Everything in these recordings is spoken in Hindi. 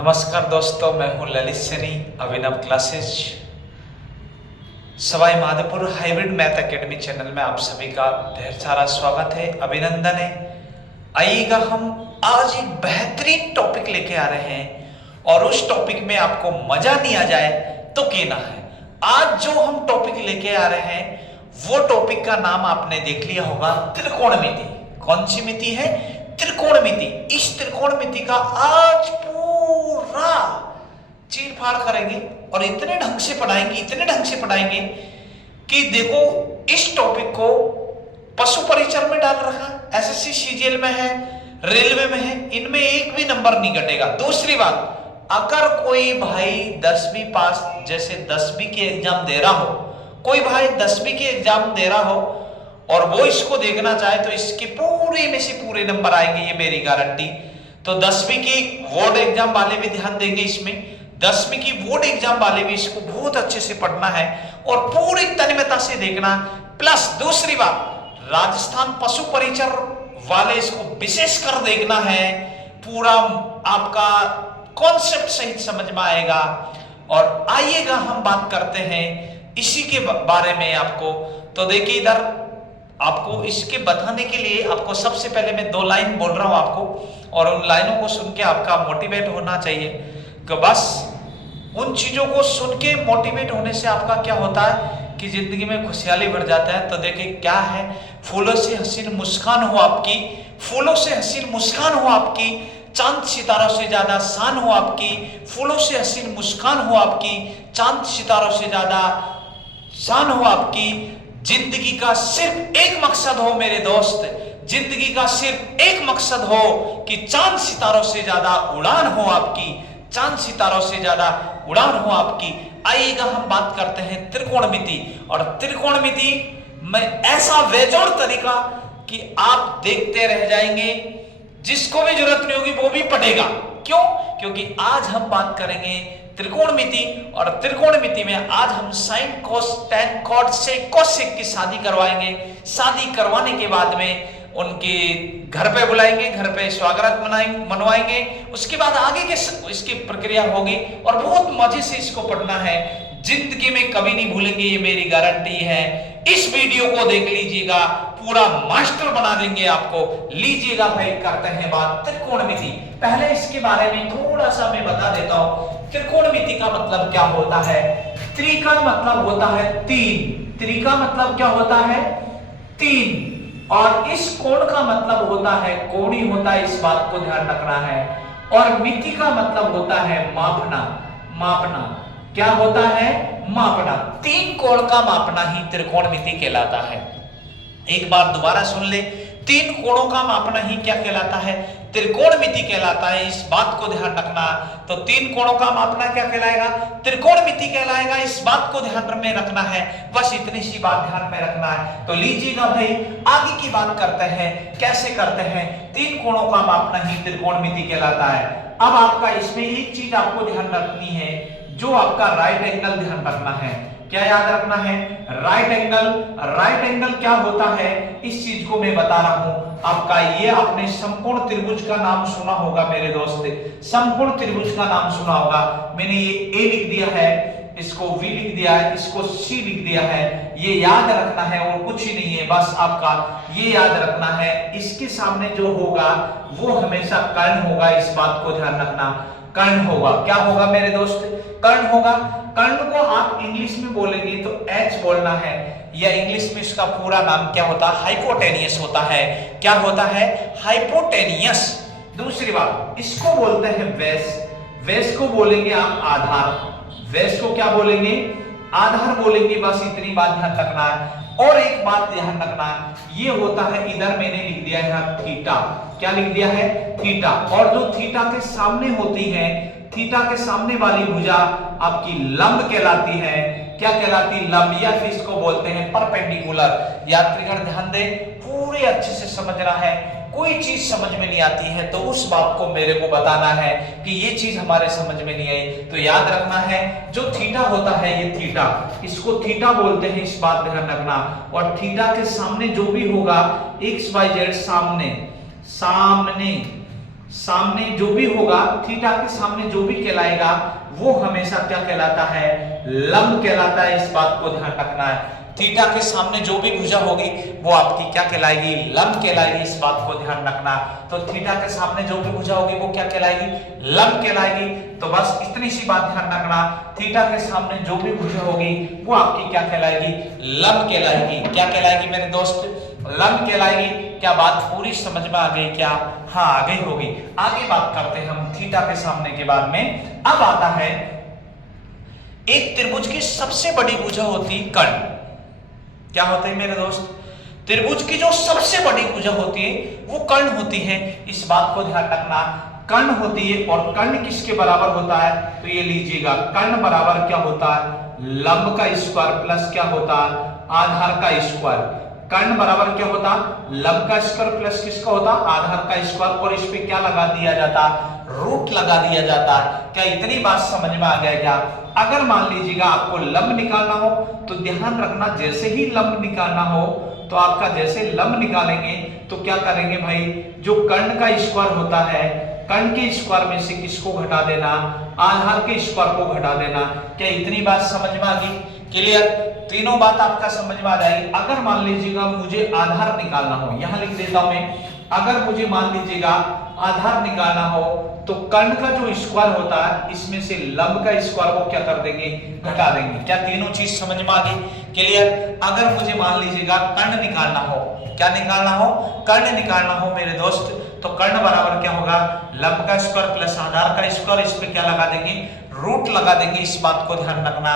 नमस्कार दोस्तों, मैं हूं Lalit Saini. Abhinav classes Sawai Madhopur hybrid math academy channel में आप सभी का ढेर सारा स्वागत है, अभिनंदन है। आइएगा, हम आज एक बेहतरीन टॉपिक लेके आ रहे हैं और उस टॉपिक में आपको मजा नहीं आ जाए तो कहना है। आज जो हम टॉपिक लेके आ रहे हैं वो टॉपिक का नाम आपने देख लिया होगा, त्रिकोणमिति। कौन सी मिति है? त्रिकोणमिति। इस त्रिकोणमिति का आज पूरा चीर फाड़ करेंगे और इतने ढंग से पढ़ाएंगे कि देखो, इस टॉपिक को पशु परिचर में डाल रखा, एसएससी सीजीएल में है, रेलवे में है, इनमें एक भी नंबर नहीं घटेगा। दूसरी बात, अगर कोई भाई 10वीं पास, जैसे 10वीं के एग्जाम दे रहा हो, कोई भाई 10वीं के एग्जाम दे रहा हो और वो इसको देखना चाहे तो इसके पूरे में से पूरे नंबर आएंगे, ये मेरी गारंटी। तो 10वीं की बोर्ड एग्जाम वाले भी ध्यान देंगे इसमें, 10वीं की बोर्ड एग्जाम वाले भी इसको बहुत अच्छे से पढ़ना है और पूरी तन्मयता से देखना। प्लस दूसरी बात, राजस्थान पशु परिचर वाले इसको विशेष कर देखना है, पूरा आपका कॉन्सेप्ट सही समझ में आएगा। और आइएगा, हम बात करते हैं इसी के बारे में आपको। तो देखिए, इधर आपको इसके बताने के लिए आपको सबसे पहले मैं 2 लाइन बोल रहा हूं आपको, और उन लाइनों को सुन के आपका मोटिवेट होना चाहिए कि बस उन चीजों को सुन के मोटिवेट होने से आपका क्या होता है कि जिंदगी में खुशहाली बढ़ जाता है। तो देखिए क्या है, फूलों से हसीन मुस्कान हो आपकी, फूलों से हसीन मुस्कान हो आपकी, चांद सितारों से ज्यादा शान हो आपकी, फूलों से हसीन मुस्कान हो आपकी, चांद सितारों से ज्यादा शान हो आपकी। जिंदगी का सिर्फ एक मकसद हो मेरे दोस्त, जिंदगी का सिर्फ एक मकसद हो कि चांद सितारों से ज्यादा उड़ान हो आपकी, चांद सितारों से ज्यादा उड़ान हो आपकी। आइएगा, हम बात करते हैं त्रिकोणमिति। और त्रिकोणमिति में ऐसा बेजोड़ तरीका कि आप देखते रह जाएंगे, जिसको भी जरूरत नहीं होगी वो भी पढ़ेगा। क्यों? क्योंकि आज हम बात करेंगे त्रिकोणमिति, और त्रिकोणमिति में आज हम sine cos tan cot sec cosec की शादी करवाएंगे। शादी करवाने के बाद में उनके घर पे बुलाएंगे, घर पे स्वागत मनवाएंगे। उसके बाद आगे के इसकी प्रक्रिया होगी और बहुत मजे से इसको पढ़ना है, जिंदगी में कभी नहीं भूलेंगे, ये मेरी गारंटी है। इस वीडियो को देख लीजिएगा, पूरा मास्टर बना देंगे आपको। लीजिएगा भाई, करते हैं बात त्रिकोणमिति। पहले इसके बारे में थोड़ा सा मैं बता देता हूं। त्रिकोणमिति का मतलब क्या होता है? त्रि का मतलब होता है 3, त्रि का मतलब क्या होता है? 3, और इस कोण का मतलब होता है कोणी होता है, इस बात को ध्यान रखना है। और मिति का मतलब होता है मापना, मापना। क्या होता है? मापना। 3 कोण का मापना ही त्रिकोणमिति कहलाता है। एक बार दोबारा सुन ले, 3 कोणों का मापना ही क्या कहलाता है? त्रिकोणमिति कहलाता है। इस बात को ध्यान रखना। तो 3 कोणों का मापना क्या कहलाएगा? त्रिकोणमिति कहलाएगा। इस बात को ध्यान में रखना है, बस इतनी सी बात ध्यान में रखना है। तो लीजिएगा भाई, आगे की बात करते हैं, कैसे करते हैं। 3 कोणों का मापना ही त्रिकोणमिति कहलाता है। अब आपका इसमें एक चीज आपको ध्यान रखनी है, जो आपका राइट एंगल ध्यान रखना है। क्या याद रखना है? Right angle. राइट एंगल क्या होता है, इस चीज को मैं बता रहा हूं आपका। ये आपने समकोण त्रिभुज का नाम सुना होगा मेरे दोस्त, समकोण त्रिभुज का नाम सुना होगा। मैंने ये ए लिख दिया है, इसको V लिख दिया है, इसको C लिख दिया है। ये याद रखना है और कुछ ही नहीं है, बस आपका ये याद रखना है। इसके सामने जो होगा वो हमेशा कर्ण होगा, इस बात को ध्यान रखना। कर्ण होगा। क्या होगा मेरे दोस्त? कर्ण होगा। कर्ण को आप इंग्लिश में बोलेंगे तो H बोलना है, या इंग्लिश में इसका पूरा नाम क्या होता है? हाइपोटेनियस होता है। क्या होता है? हाइपोटेनियस। दूसरी बात, इसको बोलते हैं वेस। वेस को बोलेंगे आप आधार। वेस को क्या बोलेंगे? आधार बोलेंगे। बस इतनी बात ध्यान रखना है। और एक बात ध्यान रखना है, ये होता है, इधर मैंने लिख दिया है थीटा। क्या लिख दिया है? थीटा। और जो थीटा के सामने होती है, थीटा के सामने वाली भुजा आपकी लंब कहलाती है। क्या कहलाती? लंब, या फिर इसको बोलते हैं परपेंडिकुलर। यात्रीगण ध्यान दें, पूरे अच्छे से समझना है। कोई चीज समझ में नहीं आती है तो उस बात को मेरे को बताना है कि ये चीज हमारे समझ में नहीं आई। तो याद रखना है, जो थीटा होता है, ये थीटा, इसको थीटा बोलते हैं, इस बात ध्यान रखना। और थीटा के सामने जो भी होगा, XYZ सामने, सामने सामने जो भी होगा, थीटा के सामने जो भी कहलाएगा वो हमेशा क्या कहलाता है, लंब कहलाता है। इस बात को ध्यान रखना है। थीटा के सामने जो भी भुजा होगी वो आपकी क्या कहलाएगी, लंब कहलाएगी। इस बात को ध्यान रखना। तो थीटा के सामने जो भी भुजा होगी वो क्या कहलाएगी, लंब कहलाएगी। तो बस इतनी सी बात ध्यान रखना, थीटा के सामने जो भी भुजा होगी वो आपकी क्या कहलाएगी, लंब कहलाएगी। क्या कहलाएगी मेरे दोस्त, लंब कहलाएगी। क्या बात पूरी समझ में आ गई क्या? हाँ आ गई होगी। आगे बात करते हैं हम थीटा के सामने के बाद में। अब आता है एक त्रिभुज की सबसे बड़ी भुजा होती है कर्ण। क्या होते हैं मेरे दोस्त, त्रिभुज की जो सबसे बड़ी भुजा होती है वो कर्ण होती है। इस बात को ध्यान रखना, कर्ण होती है। और कर्ण किसके बराबर होता है, तो ये लीजिएगा, कर्ण बराबर क्या होता है, लंब का स्क्वायर प्लस क्या होता है, आधार का स्क्वायर। कर्ण बराबर क्या होता, लंब का स्क्वायर प्लस किसका होता, आधार का स्क्वायर। और इस पे क्या लगा दिया जाता, रूट लगा दिया जाता। क्या इतनी बात समझ में आ गया क्या? अगर मान लीजिएगा आपको लंब निकालना हो तो ध्यान रखना, जैसे ही लंब निकालना हो तो आपका जैसे लंब निकालेंगे तो क्या करेंगे भाई, जो कर्ण का स्क्वायर होता है, कर्ण के स्क्वायर में से किसको घटा देना, आधार के स्क्वायर को घटा देना। क्या इतनी बात समझ में आ गई, क्लियर? तीनों बात आपका समझ में आ जाएगी। अगर मान लीजिएगा मुझे आधार निकालना हो, यहां लिख देता हूं मैं, अगर मुझे मान लीजिएगा आधार निकालना हो तो कर्ण का जो स्क्वायर होता है इसमें से लंब का स्क्वायर को क्या कर देंगे, घटा देंगे। क्या तीनों चीज समझ में आ गई, क्लियर? अगर मुझे मान लीजिएगा कर्ण निकालना हो, क्या निकालना हो, कर्ण निकालना हो मेरे दोस्त, तो कर्ण बराबर क्या होगा, लंब का स्क्वायर प्लस आधार का स्क्वायर। इस पे क्या लगा देंगे, रूट लगा देंगे। इस बात को ध्यान रखना।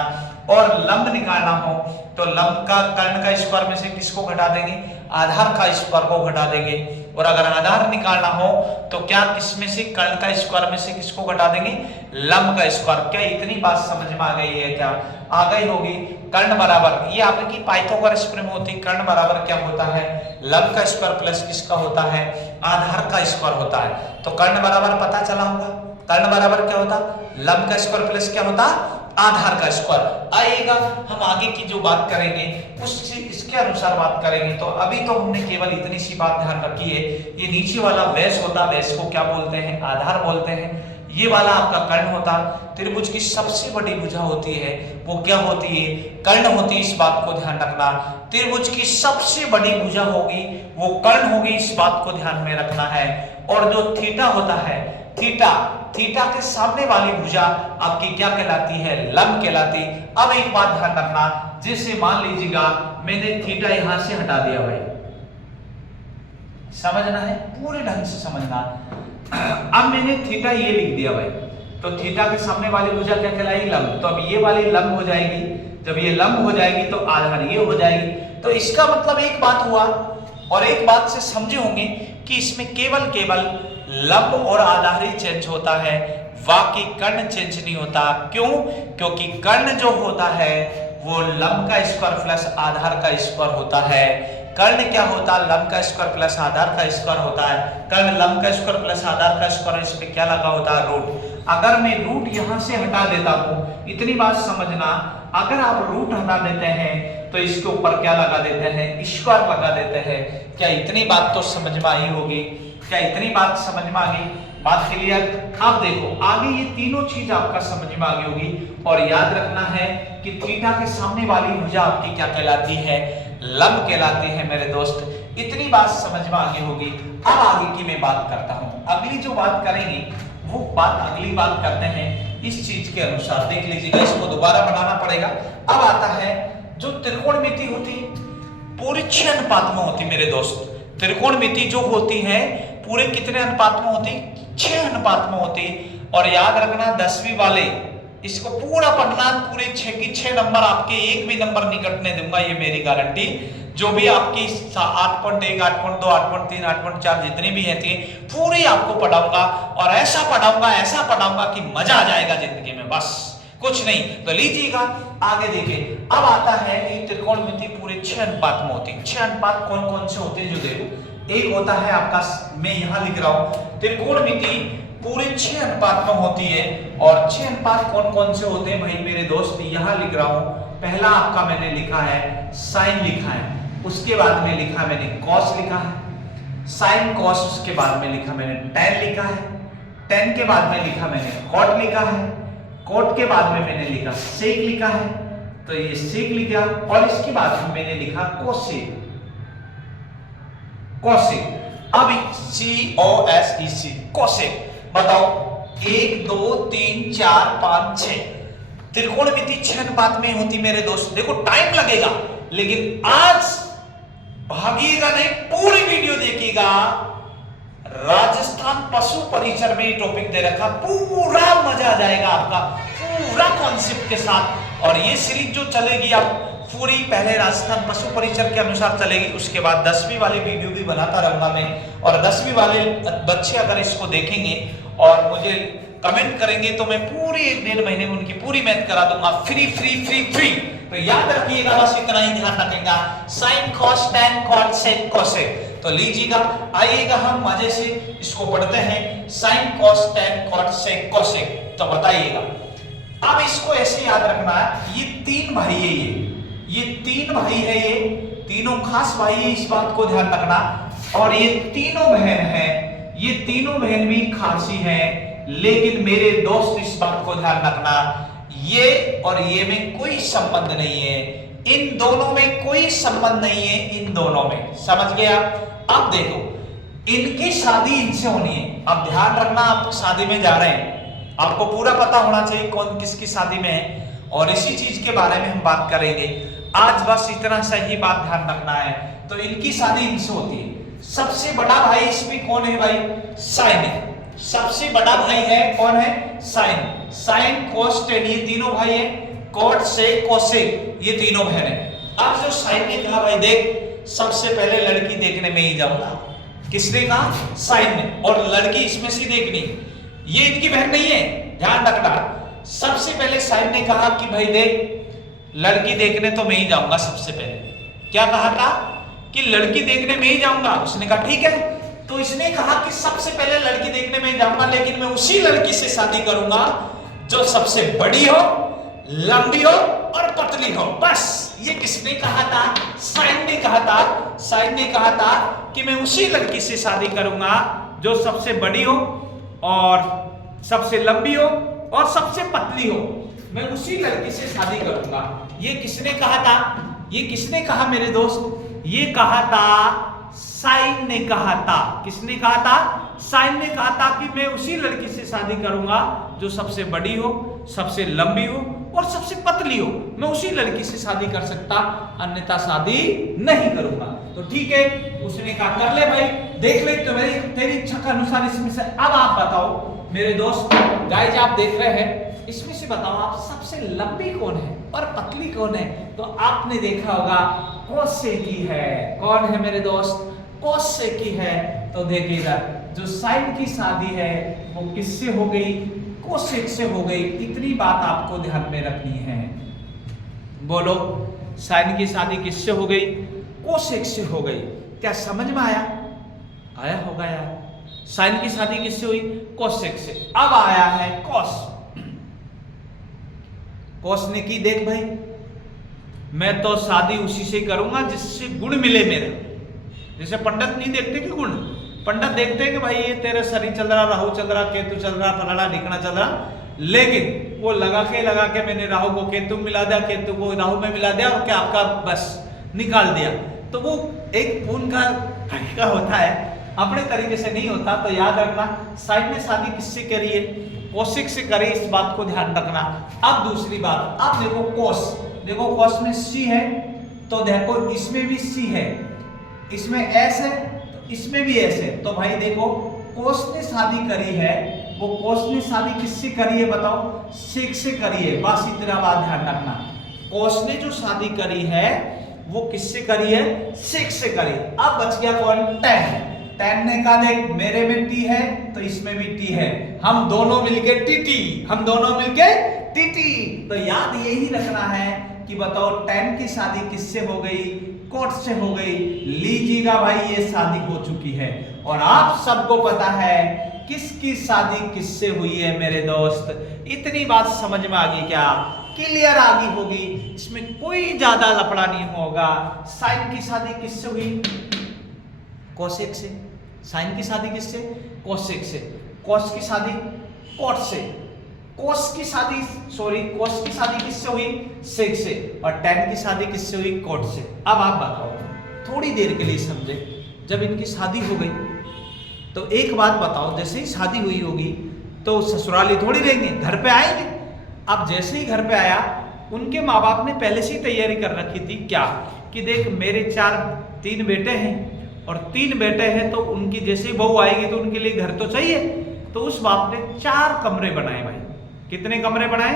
और लंब निकालना हो तो लंब का कर्ण का स्क्वायर में से किसको घटा देंगे, आधार का स्क्वायर को घटा देंगे। और अगर आधार निकालना हो तो क्या किसमें से, कर्ण का स्क्वायर में से किसको घटा देंगे, लंब का स्क्वायर। क्या इतनी बात समझ में आ गई है क्या? आ गई होगी। कर्ण बराबर, ये आपकी पाइथागोरस प्रमेय होती है, कर्ण बराबर क्या होता है, लंब का स्क्वायर प्लस किसका होता है, आधार का स्क्वायर होता है। तो कर्ण बराबर पता चला होगा, कर्ण बराबर क्या होता, लंब का स्क्वायर प्लस क्या होता, आधार का स्क्वायर। आएगा हम आगे की जो बात करेंगे उससे इसके अनुसार बात करेंगे। तो अभी तो हमने केवल इतनी सी बात ध्यान रखी है, ये नीचे वाला व्यास होता, व्यास को क्या बोलते हैं, आधार बोलते हैं। ये वाला आपका कर्ण होता। त्रिभुज की सबसे बड़ी भुजा होती है वो क्या होती है, कर्ण होती है। इस बात को ध्यान रखना, त्रिभुज की सबसे बड़ी भुजा होगी वो कर्ण होगी। इस बात को ध्यान में रखना है। और जो थीटा होता है, थीटा, थीटा के सामने वाली भुजा आपकी क्या कहलाती है, लंब कहलाती। अब एक बात ध्यान रखना, जैसे मान लीजिएगा मैंने थीटा यहां से हटा दिया भाई, समझना है, पूरे ढंग से समझना। अब मैंने थीटा ये लिख दिया भाई, तो थीटा के सामने वाली भुजा क्या कहलाएगी, लंब। तो अब ये वाली लंब हो जाएगी, जब ये लंब हो जाएगी तो आधार ये हो जाएगी। तो इसका मतलब एक बात हुआ, और एक बात से समझे होंगे कि इसमें केवल केवल लंब और आधार ही चेंज होता है, बाकी कर्ण चेंज नहीं होता। क्यों? क्योंकि कर्ण जो होता है वो लंब का स्क्वायर प्लस आधार का स्क्वायर होता है। कर्ण क्या होता है, लंब का स्क्वायर प्लस आधार का स्क्वायर होता है। कर्ण लंब का स्क्वायर प्लस आधार का स्क्वायर, इस पे क्या लगा होता है, रूट। अगर मैं रूट यहां से हटा देता हूं, इतनी बात समझना, अगर आप रूट हटा देते हैं तो इसके ऊपर क्या लगा देते हैं, स्क्वायर लगा देते हैं। क्या इतनी बात तो समझ में आई होगी? क्या इतनी बात समझ में आ गई? बात क्लियर? अब देखो आगे ये तीनों चीज आपका समझ में आ गई होगी। और याद रखना है कि थीटा के सामने वाली भुजा आपकी क्या कहलाती है, लंब कहलाती है मेरे दोस्त। इतनी बात समझ में आ गई होगी। अब आगे की मैं बात करता हूं, अगली जो बात करेंगे वो बात अगली बात करते हैं इस चीज के अनुसार। देख लीजिएगा, इसको दोबारा बनाना पड़ेगा। अब आता है जो त्रिकोणमिति होती है पूरी 6 अनुपात में होती मेरे दोस्त। त्रिकोणमिति जो होती है पूरे कितने अनुपात में होती, 6 अनुपात में होती। और याद रखना 10वीं वाले इसको पूरा पढ़ना, पूरे 6 की 6 नंबर आपके एक भी नंबर नहीं कटने दूंगा, ये मेरी गारंटी। जो भी आपकी 8.1, 8.2, 8.3, 8.4 जितनी भी है थी पूरी आपको पढ़ाऊंगा। और ऐसा पढ़ाऊंगा कि मजा आ जाएगा जिंदगी में, बस कुछ नहीं। तो लीजिएगा आगे देखिए। अब आता है ये त्रिकोणमिति पूरे 6 अनुपात में होती है। 6 अनुपात कौन कौन से होते हैं जो देखो, एक होता है आपका, मैं यहां लिख रहा हूं, त्रिकोणमिति पूरे 6 अनुपात में होती है। और 6 अनुपात कौन कौन से होते हैं भाई मेरे दोस्त, यहां लिख रहा हूं। पहला आपका मैंने लिखा है साइन लिखा है, उसके बाद में लिखा मैंने कॉस लिखा है, साइन कॉस के बाद में लिखा मैंने tan लिखा है, tan के बाद में लिखा मैंने cot लिखा है, cot के बाद में मैंने लिखा sec लिखा है, तो ये sec लिखा और इसके बाद में मैंने लिखा cosec। अब COSEC cosec बताओ 1 2 3 4 5 6 त्रिकोणमिति 6 अनुपात में होती मेरे दोस्त। देखो टाइम लगेगा लेकिन आज भागिएगा नहीं, पूरी वीडियो देखिएगा। राजस्थान पशु परिचर में टॉपिक दे रखा, पूरा मजा आ जाएगा आपका पूरा कॉन्सेप्ट के साथ। और ये सीरीज जो चलेगी आप पूरी पहले राजस्थान पशु परिचर के अनुसार चलेगी, उसके बाद 10वीं वाली वीडियो भी बनाता रहूंगा मैं। और 10वीं वाले बच्चे अगर इसको देखेंगे और मुझे कमेंट करेंगे तो मैं पूरी 1.5 महीने में उनकी पूरी मैथ करा दूंगा, फ्री फ्री फ्री फ्री। तो याद रखिएगा, बस इतना ही ध्यान रखेगा, sine cos tan cot sec cosec. तो लीजिएगा, आइएगा हम मजे से इसको पढ़ते हैं, sine cos tan cot sec cosec. तो बताइएगा, अब इसको ऐसे याद रखना है, ये 3 भाई है, ये 3 भाई है, ये तीनों खास भाई है, इस बात को ध्यान रखना। और ये तीनों बहन है, ये तीनों बहन भी खासी है, लेकिन मेरे दोस्त इस बात को ध्यान रखना, ये और ये में कोई संबंध नहीं है, इन दोनों में कोई संबंध नहीं है, इन दोनों में। समझ गया? अब देखो, इनकी शादी इनसे होनी है। अब ध्यान रखना, आप शादी में जा रहे हैं, आपको पूरा पता होना चाहिए कौन किसकी शादी में है, और इसी चीज के बारे में हम बात करेंगे आज। बस इतना सही बात ध्यान रखना है। तो इनकी शादी इनसे होती है। सबसे बड़ा भाई इसमें कौन है भाई? साइन है। सबसे बड़ा भाई है कौन है? साइन। साइन कोस टेन, ये तीनों भाई है, कोट से कोसेक ये तीनों बहन है। अब जो साइन ने कहा भाई देख, सबसे पहले लड़की देखने में ही जाऊंगा। किसने कहा? साइन ने। और लड़की इसमें से देखनी, ये इनकी बहन नहीं है, ध्यान रखना। सबसे पहले साइन ने कहा कि भाई देख, लड़की देखने तो मैं ही जाऊंगा सबसे पहले। क्या कहा था? कि लड़की देखने में ही जाऊंगा। उसने कहा ठीक है। तो इसने कहा कि सबसे पहले लड़की देखने में जाऊंगा, लेकिन मैं उसी लड़की से शादी करूंगा जो सबसे बड़ी हो, लंबी हो और पतली हो। बस ये किसने कहा था? साइन ने कहा था। साइन ने कहा था कि मैं उसी लड़की से शादी करूंगा जो सबसे बड़ी हो और सबसे लंबी हो और सबसे पतली हो। मैं उसी लड़की से शादी करूंगा। ये किसने कहा था? ये किसने कहा मेरे दोस्त? ये कहा था साइन ने कहा था। किसने कहा था? साइन ने कहा था कि मैं उसी लड़की से शादी करूंगा जो सबसे बड़ी हो, सबसे लंबी हो और सबसे पतली हो। मैं उसी लड़की से शादी कर सकता, अन्यथा शादी नहीं करूंगा। तो ठीक है, उसने कहा कर ले भाई, देख ले तो मेरी तेरी इच्छा के अनुसार इसमें से। अब आप बताओ मेरे दोस्त, गाइस आप देख रहे हैं, इसमें से बताओ आप सबसे लंबी कौन है और पतली कौन है? तो आपने देखा होगा कोसेकी है। कौन है मेरे दोस्त? कोसेकी है। तो देखिएगा, जो साइन की शादी है वो किससे हो गई? कोसेक से हो गई। इतनी बात आपको ध्यान में रखनी है। बोलो, साइन की शादी किससे हो गई? कोसेक से हो गई। क्या समझ में आया? आया होगा यार। साइन की शादी किससे हुई? कोसेक से। अब आया है कोस। कोस ने की, देख भाई मैं तो शादी उसी से करूंगा जिससे गुण मिले मेरे। जैसे पंडित नहीं देखते कि गुण, पंडित देखते हैं कि भाई ये तेरे शनि चल रहा, राहु चल रहा, केतु चल रहा, फलाना ढिकना चल रहा, लेकिन वो लगा के मैंने राहु को केतु मिला दिया, केतु को राहु में मिला दिया और क्या आपका बस निकाल दिया। तो वो एक पूर्ण का तरीका होता है, अपने तरीके से नहीं होता। तो याद रखना, साइन ने शादी किससे करी है? कोसेक से करी, इस बात को ध्यान रखना। अब दूसरी बात, अब देखो कोस, देखो कोस में सी है, तो देखो इसमें भी सी है, इसमें एस है, तो इसमें भी एस है। तो भाई देखो, कोस ने शादी करी है, वो कोस ने शादी किससे करी है बताओ? सेक से करी है। बस इतना बात ध्यान रखना, कोस ने जो शादी करी है वो किससे करी है? सेक से करी। अब बच गया कौन? टैन। टैन ने कहा देख मेरे में टी है तो इसमें भी टी है, हम दोनों मिलके टीटी, हम दोनों मिलके टीटी। तो याद यही रखना है कि बताओ टैन की शादी किससे हो गई? कोट से हो गई। लीजिएगा भाई, ये शादी हो चुकी है। और आप सबको पता है किसकी शादी किससे हुई है मेरे दोस्त। इतनी बात समझ में आ गई क्या? क्लियर आ गई होगी, इसमें कोई ज्यादा लफड़ा नहीं होगा। साइन की शादी किससे हुई? कोसेक से। साइन की शादी किससे? कोसेक से। कॉस की शादी कॉट से। कोस की शादी किससे हुई? सेक से। और टैन की शादी किससे हुई? कॉट से। अब आप बताओ, थोड़ी देर के लिए समझे, जब इनकी शादी हो गई तो एक बात बताओ, जैसे ही शादी हुई होगी तो ससुराली थोड़ी रहेंगे, घर पे आएंगे। अब जैसे ही घर पे आया, उनके माँ बाप ने पहले से ही तैयारी कर रखी थी क्या, कि देख मेरे 3 बेटे हैं और 3 बेटे हैं, तो उनकी जैसे ही बहू आएगी तो उनके लिए घर तो चाहिए। तो उस बाप ने 4 कमरे बनाए भाई। कितने कमरे बनाए?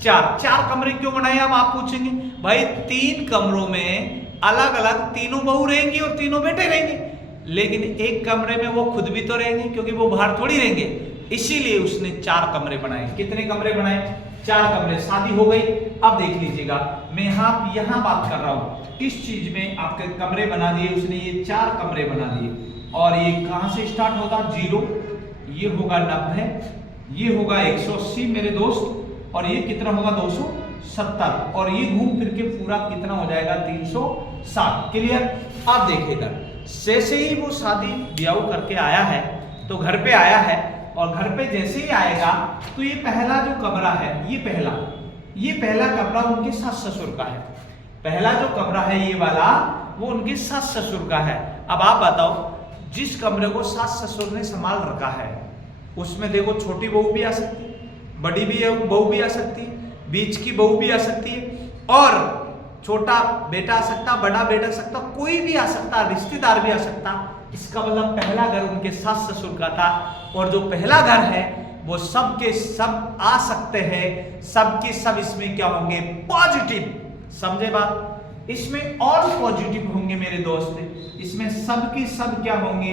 4 कमरे क्यों बनाए? अब आप पूछेंगे भाई 3 कमरों में अलग अलग तीनों बहू रहेंगी और तीनों बेटे रहेंगे, लेकिन एक कमरे में वो खुद भी तो रहेंगे, क्योंकि वो बाहर थोड़ी रहेंगे। इसीलिए उसने 4 कमरे बनाए। कितने कमरे बनाए? 4 कमरे। शादी हो गई। अब देख लीजिएगा, मैं यहाँ बात कर रहा हूँ, इस चीज में आपके कमरे बना दिए उसने, ये 4 कमरे बना दिए। और ये कहां से स्टार्ट होगा? 0, ये होगा 90, ये होगा 180 मेरे दोस्त, और ये कितना होगा? 270, और ये घूम फिर के पूरा कितना हो जाएगा? 360। क्लियर? अब देखिएगा, जैसे ही वो शादी ब्याह करके आया है तो घर पे आया है, और घर पे जैसे ही आएगा तो ये पहला जो कमरा है, ये पहला कमरा उनके सास ससुर का है। पहला जो कमरा है ये वाला, वो उनके सास ससुर का है। अब आप बताओ, जिस कमरे को सास ससुर ने संभाल रखा है उसमें देखो छोटी बहू भी आ सकती है, बड़ी भी बहू भी आ सकती है, बीच की बहू भी आ सकती है, और छोटा बेटा आ सकता, बड़ा बेटा आ सकता, कोई भी आ सकता, रिश्तेदार भी आ सकता। इसका मतलब पहला घर उनके सास ससुर का था, और जो पहला घर है वो सब के सब आ सकते हैं, सब के सब इसमें क्या होंगे? पॉजिटिव। समझे बात? इसमें और पॉजिटिव होंगे मेरे दोस्त, इसमें सब की सब क्या होंगे?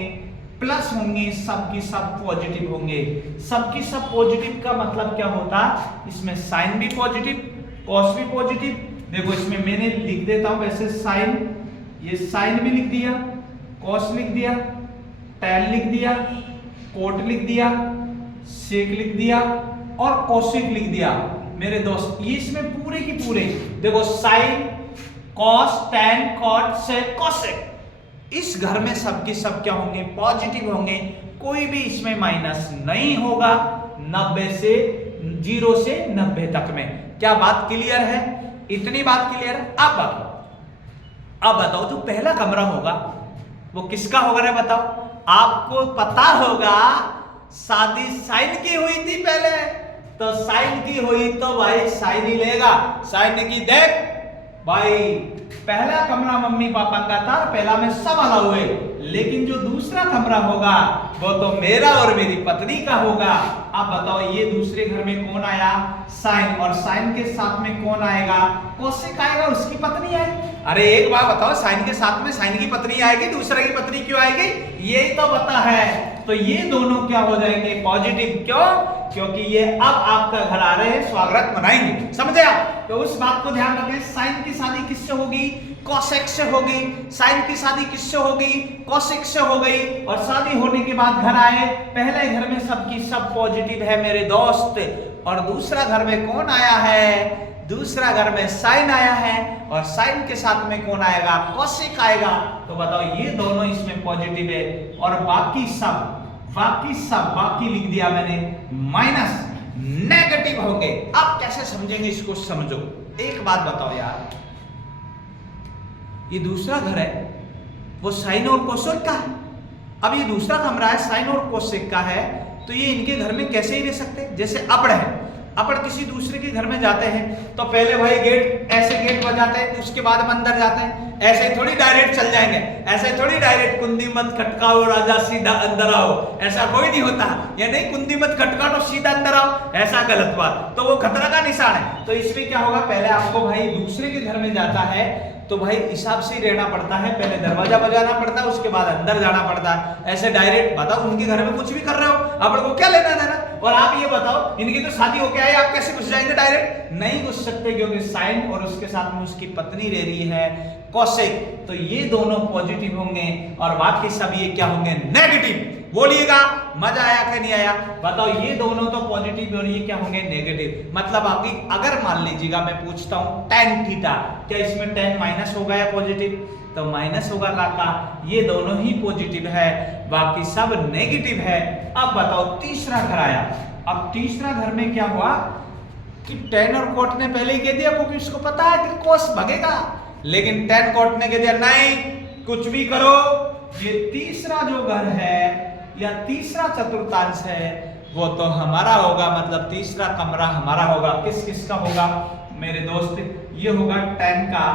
प्लस होंगे, सब की सब पॉजिटिव होंगे। सब की सब पॉजिटिव का मतलब क्या होता? इसमें साइन भी पॉजिटिव, कॉस भी पॉजिटिव। देखो इसमें मैंने लिख देता हूं वैसे साइन, ये साइन भी लिख दिया, कॉस लिख दिया, टैन लिख दिया, कोट लिख दिया, सेक लिख दिया, और कोसेक लिख दिया मेरे दोस्त। ये इसमें पूरे की पूरे देखो, sign, cos, tan, cot, sec, cosec, इस घर में सबके सब क्या होंगे? पॉजिटिव होंगे। कोई भी इसमें माइनस नहीं होगा। 0 से 90 तक में। क्या बात क्लियर है? इतनी बात क्लियर है? अब बताओ जो पहला कमरा होगा वो किसका होगा रे? बताओ। आपको पता होगा शादी साइन की हुई थी पहले, तो साइन की हुई तो भाई साइन ही लेगा। साइन की देख भाई, पहला कमरा मम्मी पापा का था, पहला में सब अलग हुए, लेकिन जो दूसरा कमरा होगा वो तो मेरा और मेरी पत्नी का होगा। अब बताओ ये दूसरे घर में कौन आया? साइन, और साइन के साथ में कौन आएगा? कोसेक आएगा, उसकी पत्नी आएगी। अरे एक बात बताओ, साइन के साथ में साइन की पत्नी आएगी, दूसरे की पत्नी क्यों आएगी? यही तो पता है। तो ये दोनों क्या हो जाएंगे? पॉजिटिव। क्यों? क्योंकि ये अब आपका घर आ रहे हैं, स्वागत मनाएंगे। समझे आप? तो उस बात को ध्यान रखें, साइन की शादी किससे होगी? कोसेक से होगी। साइन की शादी किससे होगी? कोसेक से हो गई। और शादी होने के बाद घर आए, पहले घर में सबकी सब पॉजिटिव है मेरे दोस्त, और दूसरा घर में कौन आया है? दूसरा घर में साइन आया है, और साइन के साथ में कौन आएगा? कोसेक आएगा। तो बताओ ये दोनों इसमें पॉजिटिव है, और बाकी लिख दिया मैंने माइनस, नेगेटिव होंगे। आप कैसे समझेंगे इसको? समझो, एक बात बताओ यार, ये दूसरा घर है वो साइन और कोसेक का है। अब ये दूसरा कमरा है, साइन और कोसेक का है, तो ये इनके घर में कैसे ही रह सकते? जैसे अपड़ है, अपड़ किसी दूसरे के घर में जाते हैं तो पहले भाई गेट ऐसे गेट बजाते हैं, उसके बाद हम अंदर जाते हैं। ऐसे थोड़ी डायरेक्ट चल जाएंगे, ऐसे थोड़ी डायरेक्ट कुंदी मत खटकाओ राजा सीधा अंदर आओ, ऐसा कोई नहीं होता। ये नहीं कुंदी मत खटकाओ सीधा अंदर आओ, ऐसा गलत बात, तो वो खतरा का निशान है। तो इसमें क्या होगा? पहले आपको भाई दूसरे के घर में जाता है तो भाई हिसाब से ही रहना पड़ता है, पहले दरवाजा बजाना पड़ता है, उसके बाद अंदर जाना पड़ता है। ऐसे डायरेक्ट बताओ, उनके घर में कुछ भी कर रहे हो, आपको क्या लेना देना? और आप ये बताओ, इनकी तो शादी होके आई, आप कैसे घुस जाएंगे? डायरेक्ट नहीं घुस सकते, क्योंकि साइन और उसके साथ में उसकी पत्नी रह रही है कोसेक। तो ये दोनों पॉजिटिव होंगे, और बाकी सब ये क्या होंगे? नेगेटिव। बोलिएगा, मजा आया कि नहीं आया? बताओ, ये दोनों तो पॉजिटिव और ये क्या होंगे? नेगेटिव। मतलब आपकी, अगर मान लीजिएगा मैं पूछता हूं tan थीटा, क्या इसमें tan माइनस होगा या पॉजिटिव? तो माइनस होगा काका। ये दोनों ही पॉजिटिव है, बाकी सब नेगेटिव है। अब बताओ तीसरा घर आया। अब तीसरा घर में क्या हुआ कि tan और cot ने पहले ही कह दिया, क्योंकि उसको पता है कि cos भगेगा, लेकिन tan cot ने कह दिया नहीं, कुछ भी करो, ये तीसरा जो घर है या तीसरा चतुर्थांश है वो तो हमारा होगा, मतलब तीसरा कमरा हमारा होगा। किस किस का होगा मेरे दोस्त? ये होगा tan का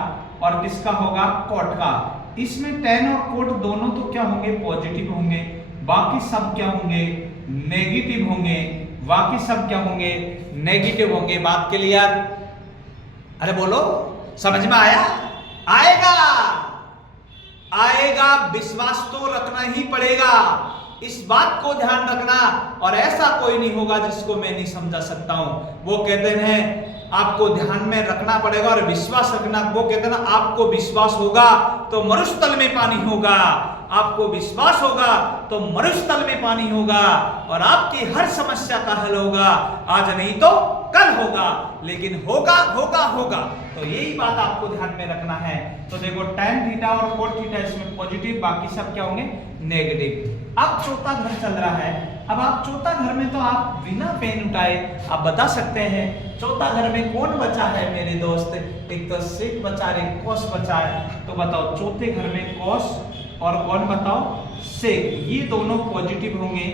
और किसका होगा? cot का। इसमें tan और cot दोनों तो क्या होंगे? पॉजिटिव होंगे, बाकी सब क्या होंगे? नेगेटिव होंगे। बाकी सब क्या होंगे? नेगेटिव होंगे। बात क्लियर? अरे बोलो, समझ में आया? आएगा आएगा, विश्वास तो रखना ही पड़ेगा, इस बात को ध्यान रखना। और ऐसा कोई नहीं होगा जिसको मैं नहीं समझा सकता हूं। वो कहते हैं आपको ध्यान में रखना पड़ेगा और विश्वास रखना। वो कहते हैं ना, आपको विश्वास होगा तो मरुस्थल में पानी होगा, आपको विश्वास होगा तो मरुस्थल में पानी होगा, और आपकी हर समस्या का हल होगा। आज नहीं तो कल होगा, लेकिन होगा होगा होगा। तो यही बात आपको ध्यान में रखना है। तो देखो tan थीटा और cot थीटा इसमें पॉजिटिव, बाकी सब क्या होंगे? नेगेटिव। अब चौथा घर चल रहा है। अब आप चौथा घर में तो आप बिना पेन उठाए आप बता सकते हैं चौथा घर में कौन बचा है मेरे दोस्त? एक तो sec बचा है, एक cos बचा है। तो बताओ चौथे घर में cos और कौन बताओ? sec। ये दोनों पॉजिटिव होंगे,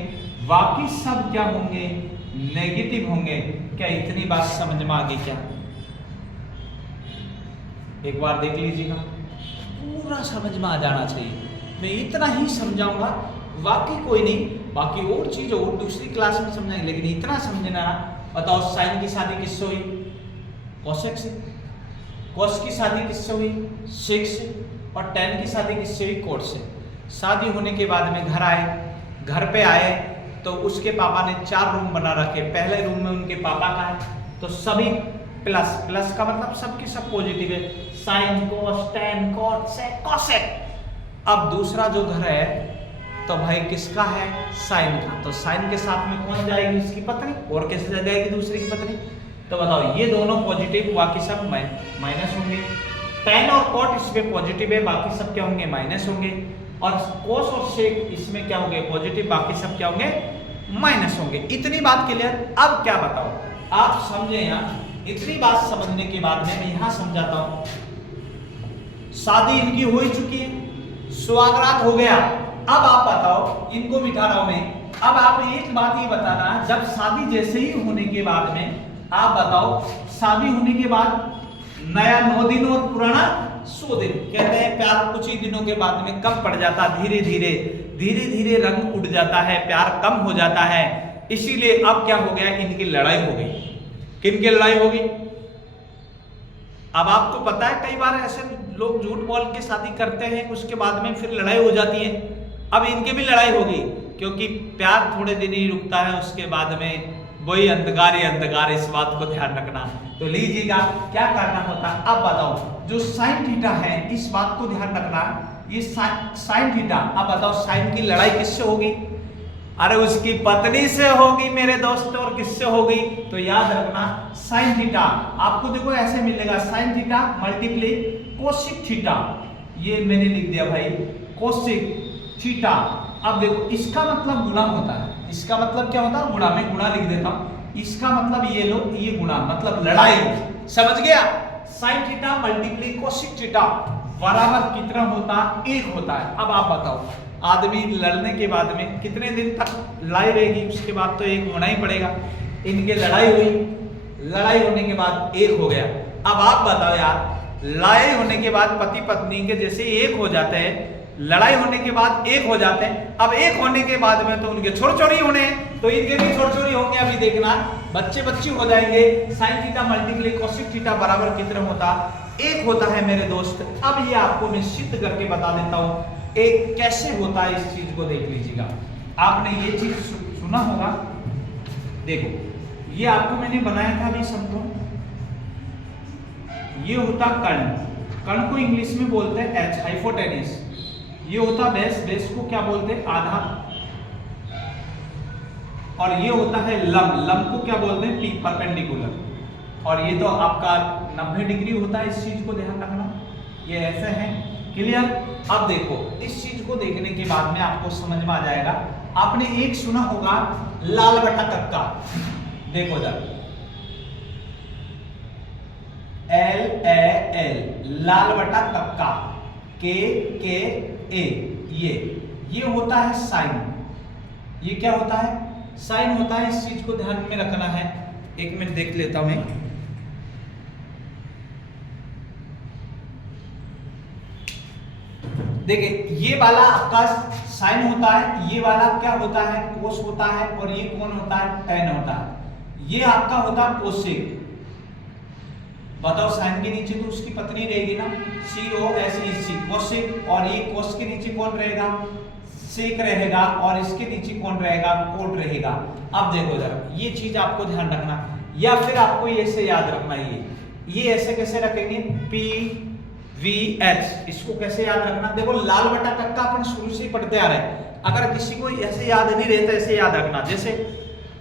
बाकी सब क्या होंगे? नेगेटिव होंगे। क्या इतनी बात समझ में आ गई क्या? एक बार देख लीजिएगा, पूरा समझ में आ जाना चाहिए। मैं इतना ही समझाऊंगा, बाकी कोई नहीं, बाकी और चीज और दूसरी क्लास में समझाएंगे, लेकिन इतना समझना। बताओ साइन की शादी किससे हुई? कोसेक से। cos की शादी किससे हुई? sec से। और tan की शादी किससे हुई? cot से। शादी होने के बाद में घर आए, घर पे आए तो उसके पापा ने 4 रूम बना रखे। पहले रूम में उनके पापा का है, तो सभी प्लस, प्लस का मतलब सबके सब पॉजिटिव है, sign cos tan cot sec cosec। अब दूसरा जो घर है तो भाई किसका है? साइन का। तो साइन के साथ में कौन जाएगी? उसकी पत्नी। और कैसे जाएगी? दूसरे की पत्नी। तो बताओ ये दोनों पॉजिटिव, बाकी सब माइनस होंगे। tan और cot इसमें पॉजिटिव है, बाकी सब क्या होंगे? माइनस होंगे। और cos और sec इसमें क्या होंगे? पॉजिटिव, बाकी सब क्या होंगे? माइनस होंगे। इतनी बात क्लियर? अब क्या बताओ आप समझे? यहाँ इतनी बात समझने के बाद में मैं यहाँ समझाता हूँ। शादी इनकी हो ही चुकी है, सुहागरात हो गया। अब आप बताओ, इनको बिठा रहा हूं मैं। अब आप एक बात ये बताना, जब शादी जैसे ही होने के बाद में आप बताओ, शादी होने के बाद नया 9 दिन और पुराना 100 दिन। कहते हैं प्यार कुछ ही दिनों के बाद में कम पड़ जाता, धीरे धीरे रंग उड़ जाता है, प्यार कम हो जाता है। इसीलिए अब क्या हो गया? इनकी लड़ाई हो गई। किनकी लड़ाई होगी? अब आपको पता है कई बार ऐसे लोग झूठ बोल के शादी करते हैं, उसके बाद में फिर लड़ाई हो जाती है। अब इनकी भी लड़ाई होगी, क्योंकि प्यार थोड़े दिन ही रुकता है, उसके बाद में वही अंधकार ही अंधकार। इस बात को ध्यान रखना। तो लीजिएगा क्या करना होता है। अब बताओ जो साइन थीटा है, इस बात को ध्यान रखना, ये साइन थीटा। अब बताओ साइन की लड़ाई किससे होगी? अरे उसकी पत्नी से होगी मेरे दोस्त। और किससे होगी? तो याद रखना साइन थीटा। आपको देखो ऐसे मिलेगा, sine theta multiply cosec theta. ये मैंने लिख दिया भाई, कोसिक थीटा। अब देखो इसका मतलब गुणा होता है। इसका मतलब क्या होता है? गुणा। मैं गुणा लिख देता हूं। इसका मतलब ये लो, ये गुणा मतलब लड़ाई। समझ गया? Sine theta multiply cosec theta बराबर कितना होता? 1 होता है। अब आप बताओ आदमी लड़ने के बाद में कितने दिन तक लड़ाई रहेगी? उसके बाद तो 1 होना ही पड़ेगा। इनके लड़ाई हुई, लड़ाई होने के बाद 1 हो गया। अब आप बताओ यार, लड़ाई होने के बाद पति पत्नी के जैसे 1 हो जाते हैं, लड़ाई होने के बाद 1 हो जाते हैं। अब 1 होने के बाद में तो उनके छोर छोरी होने हैं, तो इनके भी छोर छोरी होंगे। अभी देखना बच्चे बच्ची हो जाएंगे। Sine theta multiply cosec theta बराबर कितना होता? 1 होता है मेरे दोस्त। अब ये आपको मैं सिद्ध करके बता देता हूं एक कैसे होता है। इस चीज को देख लीजिएगा। आपने ये चीज सुना होगा। देखो ये आपको मैंने बनाया था अभी, समझो। ये होता कर्ण, कर्ण को इंग्लिश में बोलते हैं एच, हाइपोटेनिस। ये होता बेस, बेस को क्या बोलते हैं? आधा। और ये होता है लंब, लंब को क्या बोलते हैं? P, perpendicular. और ये तो आपका 90 डिग्री होता है। इस चीज को ध्यान रखना। ये ऐसे है क्लियर। अब देखो इस चीज को देखने के बाद में आपको समझ में आ जाएगा। आपने एक सुना होगा लाल बटा कक्का, देखो जरा LAL लाल बटा कक्का, KKA ये होता है साइन। ये क्या होता है? साइन होता है। इस चीज को ध्यान में रखना है। एक मिनट देख लेता हूं। देखिए ये वाला आपका साइन होता है, ये वाला क्या होता है? कोस होता है, और ये कौन होता है? टेन होता है। ये आपका होता है कोसेक। बताओ साइन के नीचे तो उसकी पत्नी रहेगी ना, COSEC कोसेक, और ये कोस के नीचे कौन रहेगा? सेक रहेगा, और इसके नीचे कौन रहेगा? कोट रहेगा। अब देखो जरा ये चीज आपको ध्यान रखना, या फिर आपको ये ऐसे याद रखना। ये ऐसे कैसे रखेंगे? PVH, इसको कैसे याद रखना? देखो लाल बटा कक्का अपन शुरू से ही पढ़ते आ रहे हैं। अगर किसी को ऐसे याद नहीं रहता, ऐसे याद रखना। जैसे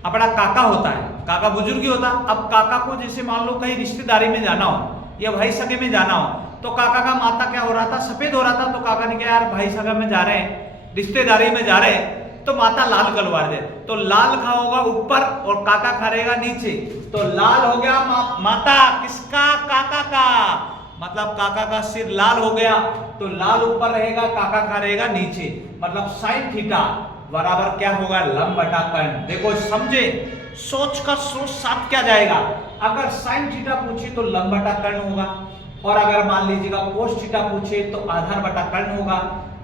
अपना काका होता है, काका बुजुर्ग ही होता। अब काका को जैसे मान लो कहीं रिश्तेदारी में जाना हो या भाई सगे में जाना हो, तो काका का माथा क्या हो रहा था? सफेद हो रहा था। तो काका ने कहा यार भाई सगा में जा रहे हैं, रिश्तेदारी में जा रहे हैं, तो माथा लाल कलवा दे। तो लाल खा होगा ऊपर और काका खा रहेगा नीचे। तो लाल हो गया माथा किसका? काका का। मतलब काका का सिर लाल हो गया, तो लाल ऊपर रहेगा, काका खा रहेगा नीचे। मतलब साइन थीटा बराबर क्या होगा? लंब बटा कर्ण। देखो समझे, सोच का सोच साथ क्या जाएगा। अगर साइन थीटा पूछे तो लंब बटा कर्ण होगा, और अगर मान लीजिएगा कोस थीटा पूछे तो आधार बटा कर्ण होगा,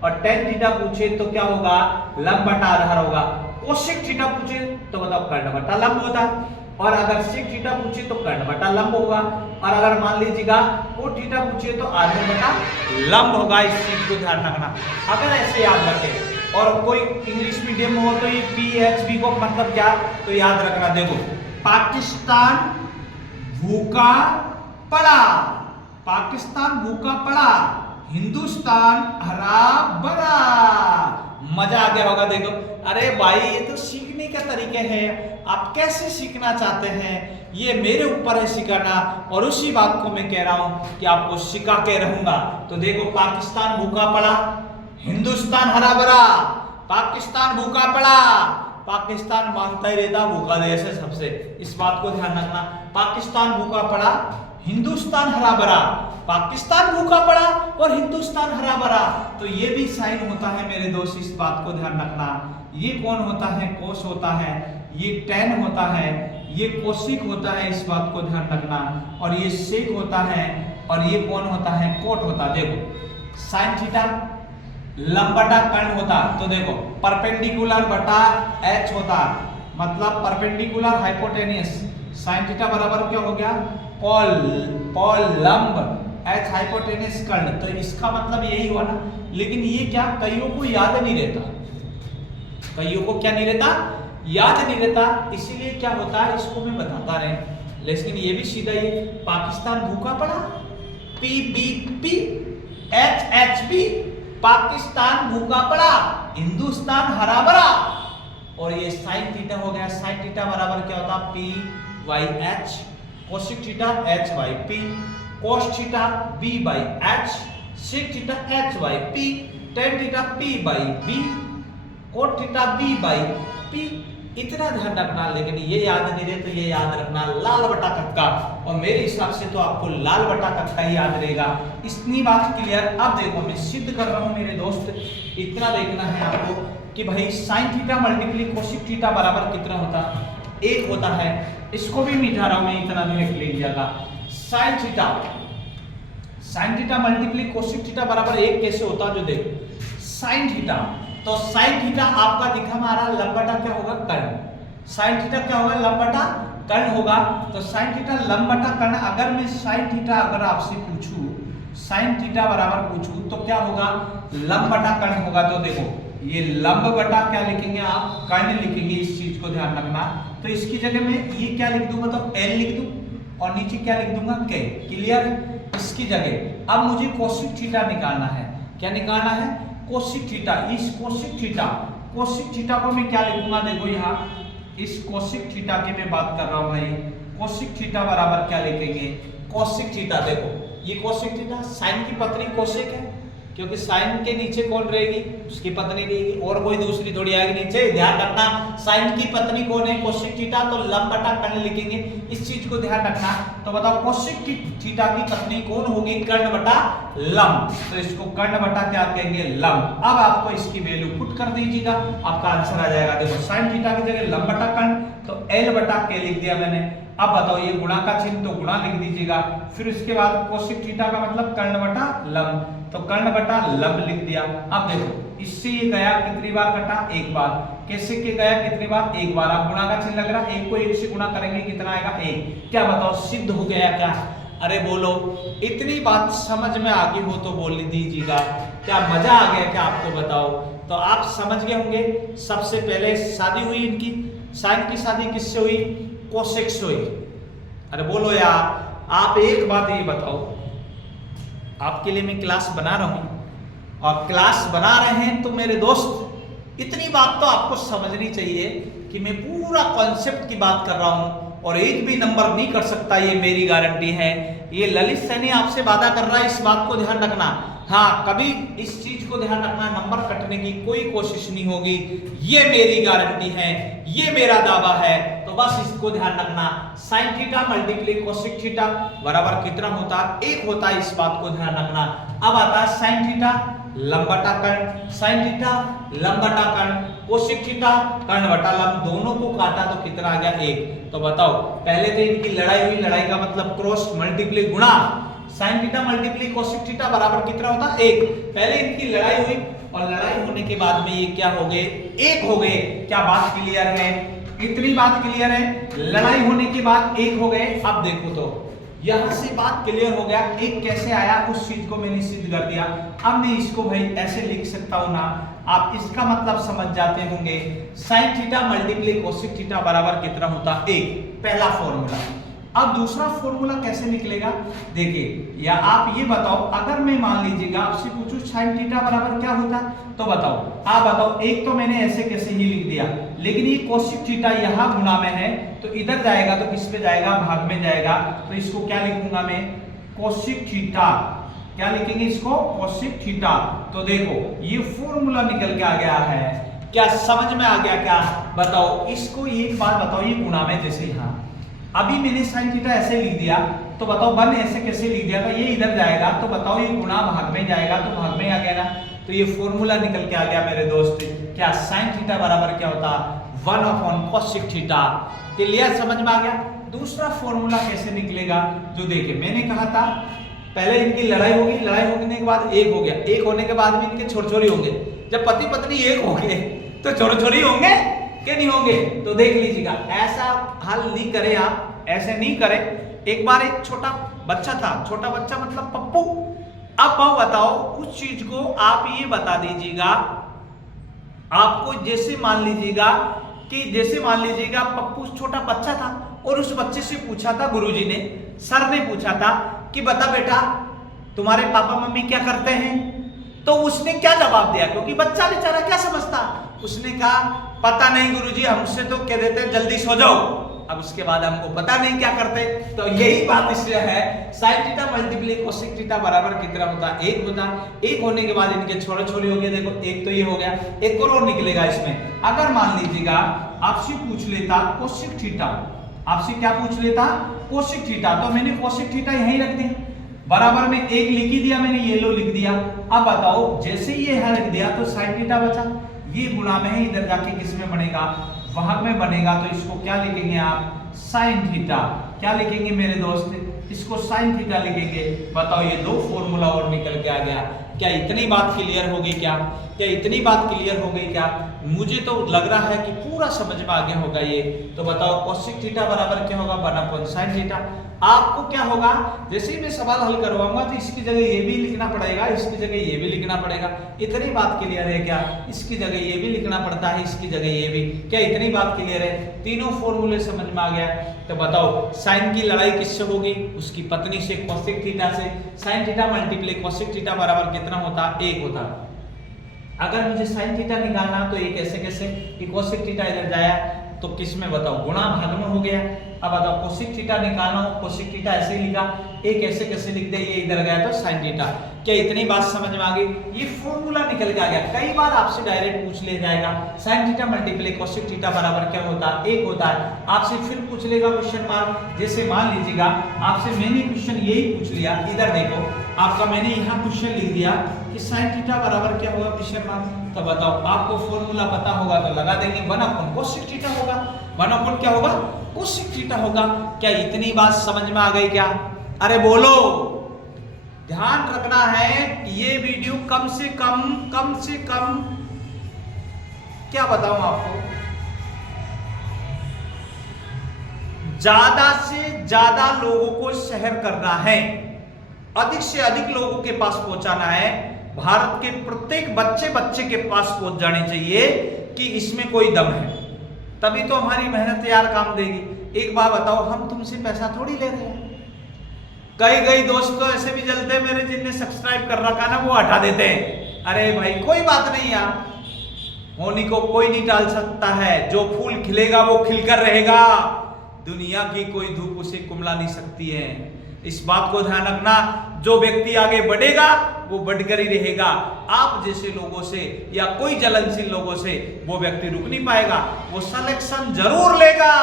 और टेन थीटा पूछे तो क्या होगा? लंब बटा आधार होगा। कोसेक थीटा पूछे तो बताओ कर्ण बटा लंब होता है, और अगर सेक थीटा पूछे तो कर्ण बटा लंब होगा, और अगर मान लीजिएगा कोट थीटा पूछे तो आधार बटा लंब होगा। इस चीज को ध्यान रखना। अगर ऐसे याद रखें, और कोई इंग्लिश मीडियम में हो तो ये PHB को मतलब क्या तो याद रखना। देखो पाकिस्तान भूखा पड़ा, पाकिस्तान भूखा पड़ा, हिंदुस्तान हरा भरा। मजा आ गया होगा। देखो अरे भाई ये तो सीखने के तरीके हैं, आप कैसे सीखना चाहते हैं ये मेरे ऊपर है सिखाना, और उसी बात को मैं कह रहा हूं कि आपको सिखा के रहूंगा। तो देखो पाकिस्तान भूखा पड़ा, हिंदुस्तान हरा भरा। पाकिस्तान भूखा पड़ा, पाकिस्तान मांगता ही रहता भूखा देश है सबसे, इस बात को ध्यान रखना। पाकिस्तान भूखा पड़ा, हिंदुस्तान हरा भरा। पाकिस्तान भूखा पड़ा और हिंदुस्तान हरा भरा। तो ये भी साइन होता है मेरे दोस्त, इस बात को ध्यान रखना। ये कौन होता है? कोस होता है। ये टेन होता है, ये कोसिक होता है, इस बात को ध्यान रखना। और ये सेक होता है, और ये कौन होता है? कोट होता है। देखो साइन थीटा लंब बटा कर्ण होता, तो देखो परपेंडिकुलर बटा H होता, मतलब परपेंडिकुलर हाइपोटेनियस। साइन थीटा बराबर क्या हो गया? कॉल लंब H हाइपोटेनियस कर्ण। तो इसका मतलब यही हुआ ना। लेकिन ये क्या कईयों को याद नहीं रहता, कईयों को क्या नहीं रहता? याद नहीं रहता। इसीलिए क्या होता है इसको मैं बताता रहे। लेकिन ये भी सीधा ये पाकिस्तान भूखा पड़ा, PBP HHB, पाकिस्तान भूखा पड़ा, हिंदुस्तान हरा भरा। और ये साइन थीटा हो गया। साइन थीटा बराबर क्या होता? PYH, cosec theta HYP, cos theta B/H, sec theta HYP, tan theta P/B, cot theta B/P। इतना ध्यान रखना। लेकिन ये याद नहीं रहे तो ये याद रखना लाल बटा कक्का, और मेरे हिसाब से तो आपको लाल बटा कक्का ही याद रहेगा। इतनी बात क्लियर। अब देखो मैं सिद्ध कर रहा हूं मेरे दोस्त, इतना देखना है आपको कि भाई sine theta multiply cosec theta बराबर कितना होता? 1 होता है। इसको भी मिटा रहा हूं मैं, इतना देख लीजिएगा। Sine theta multiply cosec theta बराबर 1 कैसे होता? जो देखो साइन थीटा, तो साइन थीटा आपका दिखा हमारा लंब बटा क्या होगा? कर्ण। साइन थीटा क्या होगा? लंब बटा कर्ण होगा। तो साइन थीटा लंब बटा कर्ण। अगर मैं साइन थीटा अगर आपसे पूछूं, साइन थीटा बराबर पूछूं तो क्या होगा? लंब बटा कर्ण होगा। तो देखो ये लंब बटा क्या लिखेंगे आप? कर्ण लिखेंगे। इस चीज को ध्यान रखना। तो इसकी जगह में ये क्या लिख दूंगा? तो L लिख दूं, और नीचे क्या लिख दूंगा? K। क्लियर? इसकी जगह अब मुझे कोसिक थीटा निकालना है। क्या निकालना है? Cosec theta. इस कोसिक थीटा को मैं क्या लिखूंगा? देखो यहाँ इस कोसिक थीटा की मैं बात कर रहा हूं भाई। कोसिक थीटा बराबर क्या लिखेंगे? Cosec theta. देखो ये कोसिक थीटा, साइन की पत्नी कोसेक है, क्योंकि साइन के नीचे कौन रहेगी, उसकी पत्नी रहेगी, और कोई दूसरी थोड़ी आएगी नीचे। ध्यान रखना साइन की पत्नी कौन है, कोसेक थीटा, तो लंब बटा कर्ण लिखेंगे, इस चीज को ध्यान रखना। तो बताओ कोसेक थीटा की पत्नी कौन होगी, कर्ण बटा लंब, तो इसको कर्ण बटा क्या कहेंगे, लंब। अब आपको इसकी वैल्यू पुट कर दीजिएगा, आपका आंसर आ जाएगा। देखो साइन थीटा की जगह लंब बटा कर्ण, तो L बटा K लिख दिया मैंने। अब बताओ ये गुणा का चिन्ह, तो गुणा लिख दीजिएगा। फिर उसके बाद कोसेक थीटा का मतलब कर्ण बटा लंब, तो कर्ण बटा लंब लिख दिया। अब देखो इससे ये गया कितनी बार कटा, एक बार, कैसे के गया कितनी बार, एक बार। अब गुणा का चिन्ह लग रहा, एक को एक से गुणा करेंगे कितना आएगा, एक। क्या बताओ सिद्ध हो गया क्या, अरे बोलो, इतनी बात समझ में आ गई हो तो बोल दीजिएगा। क्या मजा आ गया क्या आपको, बताओ। तो आप समझ गए होंगे। सबसे पहले शादी हुई इनकी, साइन की शादी किससे हुई, कोसेक से हुई। अरे बोलो यार, आप एक बात ये बताओ, आपके लिए मैं क्लास बना रहा हूं और क्लास बना रहे हैं तो मेरे दोस्त इतनी बात तो आपको समझनी चाहिए कि मैं पूरा कॉन्सेप्ट की बात कर रहा हूं और एक भी नंबर नहीं कर सकता, ये मेरी गारंटी है। ये ललित सैनी आपसे वादा कर रहा है, इस बात को ध्यान रखना। हाँ, कभी इस चीज को ध्यान रखना, नंबर कटने की कोई कोशिश नहीं होगी, ये मेरी गारंटी है, ये मेरा दावा है। तो बस इसको ध्यान रखना, sine theta multiply cosec theta बराबर कितना होता है, एक होता है, इस बात को ध्यान रखना। अब आता है साइन थीटा लंब बटा कर्ण, साइन थीटा लंब बटा कर्ण, कोसेक थीटा कर्ण बटा लंब, दोनों को काटा तो कितना आ गया, एक। तो बताओ पहले तो इनकी लड़ाई हुई, लड़ाई का मतलब क्रॉस मल्टीप्लाई गुणा, sine theta multiply cosec theta बराबर कितना होता, एक। पहले इनकी लड़ाई हुई और लड़ाई होने के बाद में ये क्या हो गए, एक हो गए। क्या बात क्लियर है, इतनी बात क्लियर है, लड़ाई होने के बाद एक हो गए। अब देखो तो यहां से बात क्लियर हो गया, एक कैसे आया उस चीज को मैंने सिद्ध कर दिया। अब मैं इसको भाई ऐसे लिख सकता हूं ना, आप इसका मतलब समझ जाते होंगे, sine theta multiply cosec theta बराबर कितना होता, एक, पहला फॉर्मूला। अब दूसरा फॉर्मूला कैसे निकलेगा, देखिए, या आप ये बताओ, अगर मैं मान लीजिएगा आपसे पूछूं साइन थीटा बराबर क्या होता, तो बताओ, आप बताओ। एक तो मैंने ऐसे कैसे ही लिख दिया, लेकिन ये कोसेक थीटा यहाँ गुणा में है, तो इधर जाएगा तो किस पे जाएगा, भाग में जाएगा। तो इसको क्या लिखूंगा मैं, कोसेक थीटा, क्या लिखेंगे इसको, कोसेक थीटा। तो देखो ये फॉर्मूला निकल के आ गया है, क्या समझ में आ गया क्या, बताओ। इसको एक बात बताओ, ये गुणा में जैसे यहाँ अभी मैंने साइन थीटा ऐसे लिख दिया, तो बताओ वन ऐसे कैसे लिख दिया, तो ये इधर जाएगा, तो बताओ ये गुणा भाग में जाएगा, तो भाग में आ गया ना। तो ये फॉर्मूला निकल के आ गया मेरे दोस्त, क्या साइन थीटा बराबर क्या होता, 1/कोसेक थीटा। क्लियर, समझ में आ गया। दूसरा फॉर्मूला कैसे निकलेगा, जो देखिए मैंने कहा था, पहले इनकी लड़ाई होगी, लड़ाई होने के बाद एक हो गया, एक होने के बाद भी इनके छोर छोरी होंगे। जब पति पत्नी एक हो गए तो छोर छोरी होंगे कि नहीं होंगे, तो देख लीजिएगा। ऐसा हल नहीं करे आप, ऐसे नहीं करे। एक बार एक छोटा बच्चा था, छोटा बच्चा मतलब पप्पू। अब बताओ उस चीज को आप ये बता दीजिएगा, आपको जैसे मान लीजिएगा कि जैसे मान लीजिएगा पप्पू छोटा बच्चा था और उस बच्चे से पूछा था गुरुजी ने, सर ने पूछा था कि बता बेटा तुम्हारे पापा मम्मी क्या करते हैं, तो उसने क्या जवाब दिया, क्योंकि बच्चा बेचारा क्या समझता, उसने कहा पता नहीं गुरुजी, हमसे तो कह देते जल्दी सो जाओ, अब उसके बाद हमको पता नहीं क्या करते। तो यही बात इसलिए है, sine theta multiply cosec theta बराबर कितना होता, एक होता। एक होने के बाद इनके छोटे छोटे हो गए, देखो एक तो ये हो गया, एक और निकलेगा इसमें। अगर मान लीजिएगा आपसे पूछ लेता कोसेक थीटा, आपसे क्या पूछ लेता, कोसेक थीटा, तो मैंने कोसेक थीटा यहीं रख दिया, बराबर में एक लिख ही दिया मैंने, ये लो लिख दिया। अब बताओ जैसे ये यहां लिख दिया तो साइन थीटा बचा, ये गुणा में है, इधर जाके किस में बनेगा, भाग में बनेगा। तो इसको क्या लिखेंगे आप, साइन थीटा। क्या लिखेंगे मेरे दोस्त, इसको साइन थीटा लिखेंगे। बताओ ये दो फॉर्मूला और निकल के आ गया। क्या इतनी बात क्लियर हो गई क्या, क्या इतनी बात क्लियर हो गई क्या, मुझे तो लग रहा है कि पूरा समझ में आ गया होगा ये। तो बताओ कोसेक थीटा बराबर क्या होगा, 1/sin थीटा। आपको क्या होगा, जैसे ही मैं सवाल हल करवाऊंगा तो इसकी जगह ये भी लिखना पड़ेगा, इसकी जगह ये भी लिखना पड़ेगा। इतनी बात क्लियर है क्या, इसकी जगह ये भी लिखना पड़ता है, इसकी जगह ये भी। क्या इतनी बात क्लियर है, तीनों फॉर्मूले समझ में आ गया। तो बताओ साइन की लड़ाई किससे होगी, उसकी पत्नी से, कोसेक थीटा से। Sine theta multiply cosec theta बराबर कितना होता, एक होता। अगर मुझे साइन थीटा निकालना तो ये कैसे कैसे, कोसेक थीटा इधर जाया तो किस में बताओ, गुणा भाग में हो गया। अब बताओ कोसेक थीटा निकालना हो, कोसेक थीटा ऐसे ही लिखा, एक ऐसे कैसे लिख दे, ये इधर गया तो साइन थीटा। क्या इतनी बात समझ में आ गई? ये फॉर्मूला निकल के आ गया। कई बार आपसे डायरेक्ट पूछ ले जाएगा sine theta multiply cosec theta बराबर क्या होता है, 1 होता है। आपसे फिर पूछ लेगा क्वेश्चन मार्क, जैसे मान लीजिएगा आपसे मैंने क्वेश्चन यही पूछ लिया, इधर देखो आपका मैंने यहाँ क्वेश्चन लिख दिया कि साइन थीटा बराबर क्या होगा क्वेश्चन मार्क, तो बताओ आपको फॉर्मूला पता होगा तो लगा देंगे 1 कोसेक थीटा होगा, 1 क्या होगा, कोसेक थीटा होगा। क्या इतनी बात समझ में आ गई क्या? अरे बोलो, ध्यान रखना है कि ये वीडियो कम से कम क्या बताऊं आपको, ज्यादा से ज्यादा लोगों को शेयर करना है, अधिक से अधिक लोगों के पास पहुंचाना है। भारत के प्रत्येक बच्चे के पास पहुंच जानी चाहिए कि इसमें कोई दम है, तभी तो हमारी मेहनत यार काम देगी। एक बात बताओ, हम तुमसे पैसा थोड़ी ले रहे हैं। कई दोस्त तो ऐसे भी जलते हैं मेरे, जिनने सब्सक्राइब कर रखा ना वो हटा देते हैं। अरे भाई कोई बात नहीं यार, होनी को कोई नहीं टाल सकता है, जो फूल खिलेगा वो खिलकर रहेगा, दुनिया की कोई धूप उसे कुमला नहीं सकती है। इस बात को ध्यान रखना, जो व्यक्ति आगे बढ़ेगा वो बढ़कर ही रहेगा। आप जैसे लोगों से या कोई जलनशील लोगों से वो व्यक्ति रुक नहीं पाएगा, वो सिलेक्शन जरूर लेगा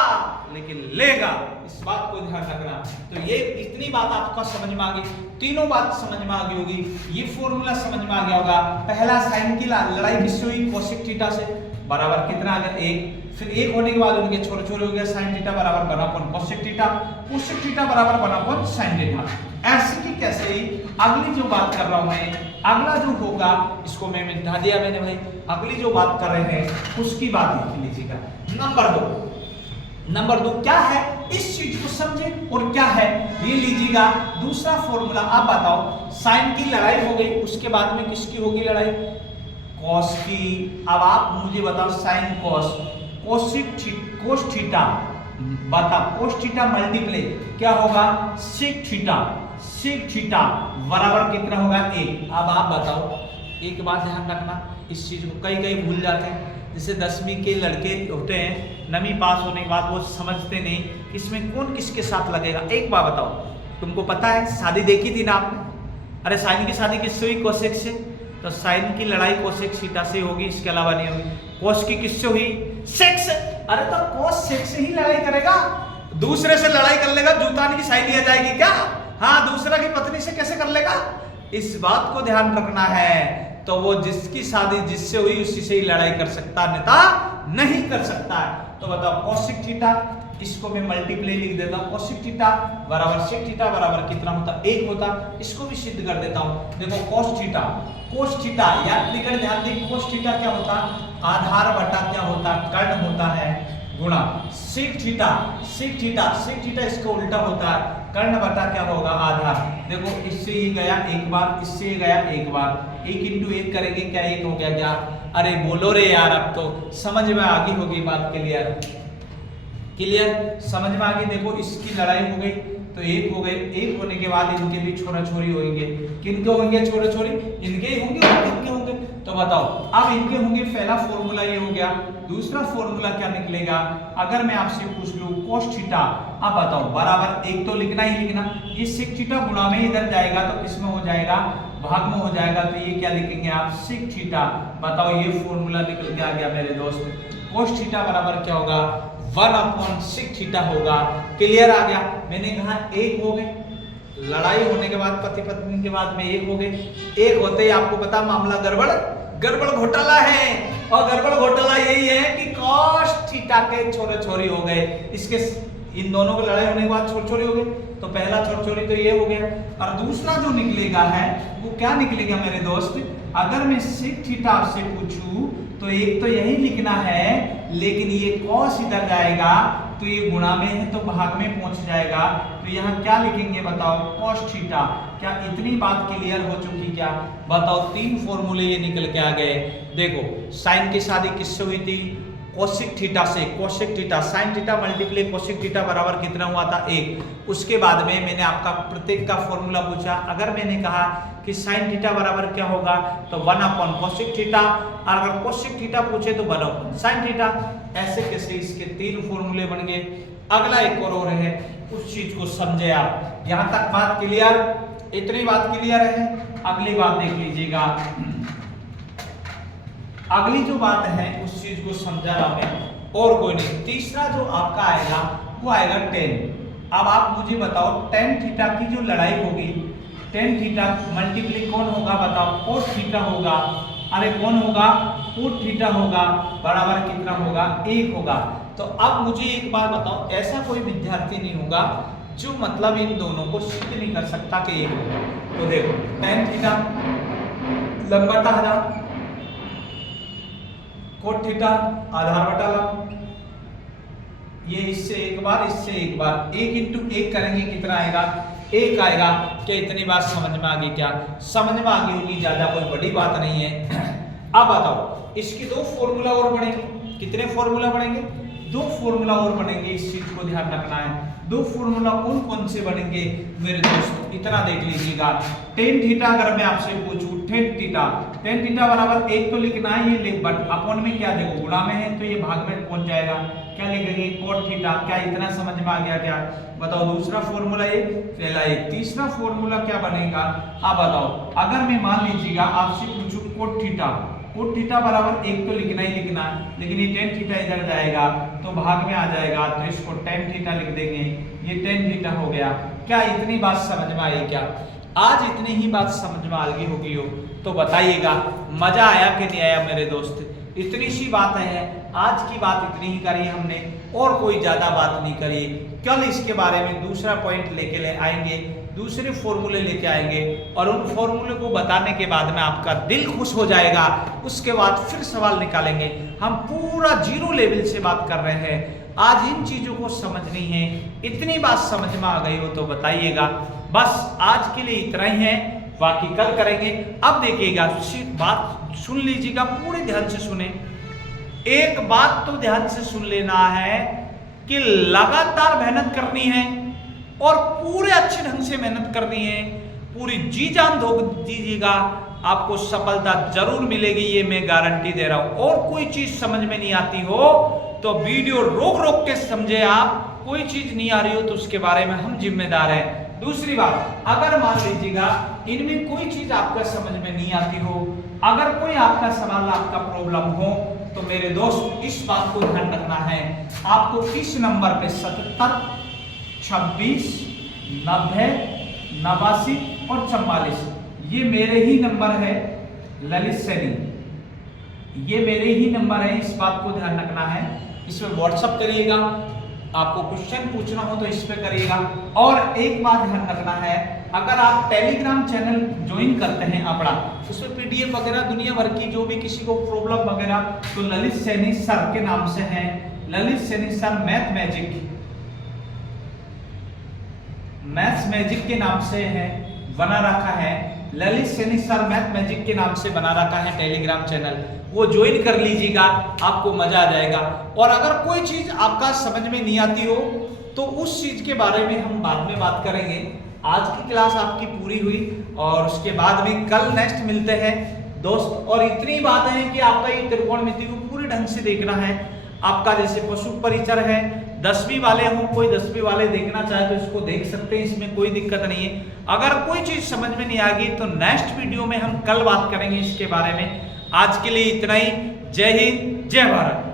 लेकिन लेगा, इस बात को ध्यान रखना। तो ये इतनी बात आपका समझ में आ गई, तीनों बात समझ में आ गई होगी, ये फॉर्मूला समझ में आ गया होगा। पहला साइन की लड़ाई किससे हुई, कोसेक थीटा से, बराबर कितना अगर 1, फिर 1 होने के बाद उनके छोटे छोटे हो गया, साइन थीटा बराबर 1 कोसेक थीटा, कोसेक थीटा बराबर 1 साइन थीटा। ऐसे की कैसे ही अगली जो बात कर रहा हूं मैं, अगला जो होगा इसको मैं मिटा दिया मैंने भाई, अगली जो बात कर रहे हैं उसकी बात लिख लीजिएगा। नंबर 2 क्या है, इस चीज को समझे और क्या है ये लीजिएगा। दूसरा फॉर्मूला, आप बताओ साइन की लड़ाई हो गई, उसके बाद में किसकी होगी लड़ाई, कॉस की। अब आप मुझे बताओ साइन कॉस, कोस थीटा बता, कोस थीटा मल्टीप्लाई क्या होगा, सेक थीटा बराबर कितना होगा 1। अब आप बताओ, एक बात ध्यान रखना, इस चीज को कई भूल जाते हैं, जैसे 10वीं के लड़के होते हैं, 9वीं पास होने के बाद वो समझते नहीं इसमें कौन किसके साथ लगेगा। एक बात बताओ, तुमको पता है शादी देखी थी ना आपने, अरे साइन की शादी किससे हुई, कोसेक से, तो साइन की लड़ाई कोसेक थीटा से होगी, इसके अलावा नहीं होगी। कोस की किससे हुई, सेक से, अरे तो कोस सेक से ही लड़ाई करेगा, दूसरे से लड़ाई कर लेगा, जूतान की साइड लिया जाएगी क्या, हाँ दूसरा की पत्नी से कैसे कर लेगा, इस बात को ध्यान रखना है। तो वो जिसकी शादी जिससे हुई उसी से ही लड़ाई कर सकता, नेता नहीं कर सकता है। तो बताओ कोसेक थीटा, इसको मैं मल्टीप्लाई लिख देता हूं, कोसेक थीटा बराबर सेक थीटा बराबर कितना होता, 1 होता। इसको भी सिद्ध कर देता हूं, देखो कोस थीटा याद निकल ध्यान दी, कोस थीटा क्या होता, आधार बटा क्या होता, कर्ण होता है, गुणा सेक थीटा इसका उल्टा होता है, कर्ण बटा क्या होगा, आधार। देखो इससे ही गया एक बार, इससे गया एक बार, 1 × 1 करेंगे क्या 1 हो गया क्या, अरे बोलो रे यार, अब तो समझ में आ गई होगी बात, क्लियर समझ में आ गई। देखो इसकी लड़ाई हो गई तो 1 हो गए, 1 होने के बाद इनके भी छोरा छोरी होंगे, किनके होंगे छोरा छोरी, इनके ही होंगे और किनके होंगे, तो बताओ अब इनके होंगे। पहला फॉर्मूला ये हो गया, दूसरा फॉर्मूला क्या निकलेगा, अगर मैं आपसे पूछ लूं कोस थीटा, अब बताओ बराबर 1 तो लिखना ही लिखना, ये सेक थीटा गुणा में इधर जाएगा तो किसमें हो जाएगा, भाग में हो जाएगा, तो ये क्या लिखेंगे आप, सेक थीटा। बताओ ये फॉर्मूला निकल के आ गया मेरे दोस्त, कोस थीटा बराबर क्या होगा, 1/सेक थीटा होगा। क्लियर आ गया, मैंने कहा 1 हो गए, लड़ाई होने के बाद पति पत्नी के बाद में 1 हो गए, 1 होते ही आपको पता मामला गड़बड़ घोटाला है, और गड़बड़ घोटाला यही है कि कोस थीटा के छोरे छोरी हो गए, इसके इन दोनों को लड़ाई होने के बाद छोर छोरी हो गए, तो पहला छोर छोरी तो ये हो गया, और दूसरा जो निकलेगा है वो क्या निकलेगा मेरे दोस्त, अगर मैं सेक थीटा आपसे पूछूं तो एक तो यही लिखना है, लेकिन ये कॉस इधर जाएगा तो ये गुणा में है तो भाग में पहुंच जाएगा, तो यहाँ क्या लिखेंगे बताओ, कॉस थीटा। क्या इतनी बात क्लियर हो चुकी क्या, बताओ 3 फॉर्मूले ये निकल के आ गए। देखो साइन की शादी किससे हुई थी, कोसेक थीटा से, cosec theta sine theta multiply cosec theta बराबर कितना हुआ था 1। उसके बाद में मैंने आपका प्रत्येक का फॉर्मूला पूछा, अगर मैंने कहा कि साइन थीटा बराबर क्या होगा तो 1 अपॉन कोसेक थीटा, और अगर कोसेक थीटा पूछे तो 1 अपॉन साइन थीटा। ऐसे कैसे इसके 3 फॉर्मूले बन गए। अगला एक और है, उस चीज को समझे आप। यहां तक बात क्लियर, इतनी बात क्लियर है। अगली बात देख लीजिएगा, अगली जो बात है उस चीज को समझा रहा मैं और कोई नहीं। तीसरा जो आपका आएगा वो आएगा 10। अब आप मुझे बताओ tan थीटा की जो लड़ाई होगी, tan थीटा मल्टीप्लाई कौन होगा बताओ, cos थीटा होगा। अरे कौन होगा, cos थीटा होगा, बराबर कितना होगा 1 होगा। तो अब मुझे एक बात बताओ, ऐसा कोई विद्यार्थी नहीं होगा जो मतलब इन दोनों को सिद्ध नहीं कर सकता कि 1 होगा। तो देखो tan थीटा लंबा आधा, cos थीटा आधार बटा लंब, ये इससे एक बार इससे एक बार, 1 इंटू 1 करेंगे कितना आएगा 1 आएगा। क्या इतनी बात समझ में आ गई? क्या समझ में आ गई होगी, ज्यादा कोई बड़ी बात नहीं है। अब बताओ इसके 2 फॉर्मूला और बनेंगे। कितने फॉर्मूला बनेंगे? 2 फॉर्मूला और बनेंगे। इस चीज को ध्यान रखना है। 2 फॉर्मूला कौन कौन से बनेंगे मेरे दोस्त, इतना देख लीजिएगा। tan थीटा अगर मैं आपसे पूछूं, tan थीटा बराबर 1 तो लिखना है, ये लिख, बट अपॉन में क्या देखो गुणा में है तो ये भाग में पहुंच जाएगा। क्या लिखेंगे cos थीटा। क्या इतना समझ में आ गया? क्या बताओ दूसरा फॉर्मूला ये, पहला ये। तीसरा फॉर्मूला क्या बनेगा आप बताओ। अगर मैं मान लीजिएगा आपसे पूछूं cos थीटा बराबर 1 तो लिखना ही लिखना, लेकिन ये tan थीटा इधर जाएगा तो भाग में आ जाएगा, तो इसको tan थीटा लिख देंगे, ये tan थीटा हो गया। क्या इतनी बात समझ में आई? क्या आज इतनी ही बात समझ में आ गई होगी हो तो बताइएगा, मजा आया कि नहीं आया मेरे दोस्त? इतनी सी बात है, आज की बात इतनी ही करी हमने और कोई ज्यादा बात नहीं करी। कल इसके बारे में दूसरा पॉइंट लेके आएंगे, दूसरे फॉर्मूले लेके आएंगे और उन फॉर्मूले को बताने के बाद में आपका दिल खुश हो जाएगा। उसके बाद फिर सवाल निकालेंगे। हम पूरा 0 लेवल से बात कर रहे हैं। आज इन चीजों को समझनी है। इतनी बात समझ में आ गई हो तो बताइएगा। बस आज के लिए इतना ही है, बाकी कल करेंगे। अब देखिएगा, बात सुन लीजिएगा, पूरे ध्यान से सुने। एक बात तो ध्यान से सुन लेना है कि लगातार मेहनत करनी है और पूरे अच्छे ढंग से मेहनत करनी है। पूरी जी जान दो दीजिएगा, आपको सफलता जरूर मिलेगी, ये मैं गारंटी दे रहा हूं। और कोई चीज समझ में नहीं आती हो तो वीडियो रोक रोक के समझे आप। कोई चीज नहीं आ रही हो तो उसके बारे में हम जिम्मेदार हैं। दूसरी बात, अगर मान लीजिएगा इनमें कोई चीज आपका समझ में नहीं आती हो, अगर कोई आपका सवाल आपका प्रॉब्लम हो तो मेरे दोस्त इस बात को ध्यान रखना है, आपको इस नंबर पे 77 26 90 89 और 44, ये मेरे ही नंबर है ललित सैनी, ये मेरे ही नंबर है। इस बात को ध्यान रखना है। इसमें व्हाट्सअप करिएगा, आपको क्वेश्चन पूछना हो तो इस पे करिएगा। और एक बात ध्यान रखना है, अगर आप टेलीग्राम चैनल ज्वाइन करते हैं अपना, उसमें पीडीएफ वगैरह दुनिया भर की जो भी किसी को प्रॉब्लम वगैरह, तो ललित सैनी सर के नाम से है। Lalit Saini sir math magic के नाम से है, बना रखा है। Lalit Saini sir math magic के नाम से बना रखा है टेलीग्राम चैनल, वो ज्वाइन कर लीजिएगा, आपको मजा आ जाएगा। और अगर कोई चीज आपका समझ में नहीं आती हो तो उस चीज के बारे में हम बाद में बात करेंगे। आज की क्लास आपकी पूरी हुई और उसके बाद में कल नेक्स्ट मिलते हैं दोस्त। और इतनी बात है कि आपका ये त्रिकोणमिति को पूरे ढंग से देखना है। आपका जैसे पशु परिचर है, 10वीं वाले हो, कोई 10वीं वाले देखना चाहे तो इसको देख सकते हैं, इसमें कोई दिक्कत नहीं है। अगर कोई चीज समझ में नहीं आ गई तो नेक्स्ट वीडियो में हम कल बात करेंगे इसके बारे में। आज के लिए इतना ही। जय हिंद, जय भारत।